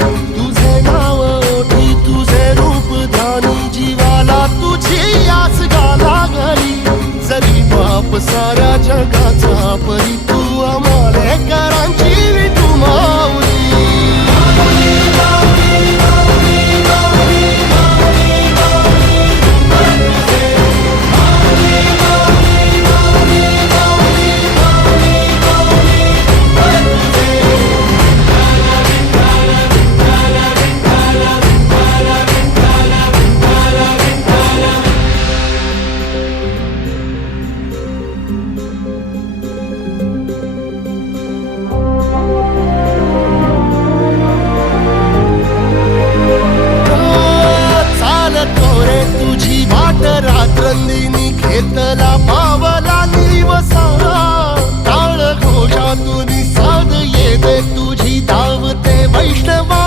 Thank you. virtude